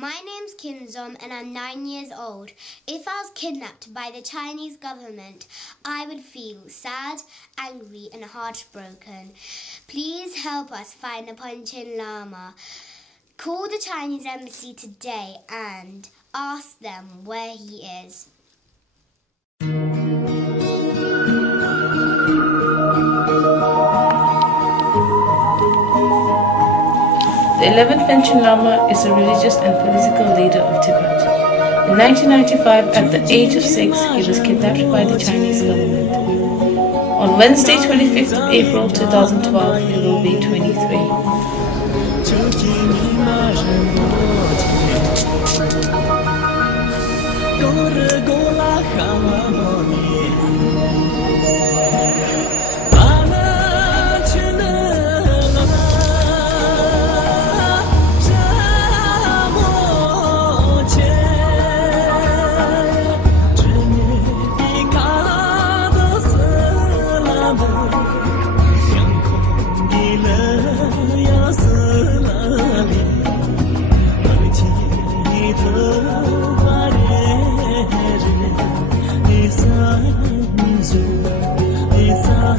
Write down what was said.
My name's Kinzom and I'm 9 years old. If I was kidnapped by the Chinese government, I would feel sad, angry and heartbroken. Please help us find the Panchen Lama. Call the Chinese embassy today and ask them where he is. The 11th Panchen Lama is a religious and political leader of Tibet. In 1995, at the age of 6, he was kidnapped by the Chinese government. On Wednesday, 25th of April 2012, he will be 23. Isa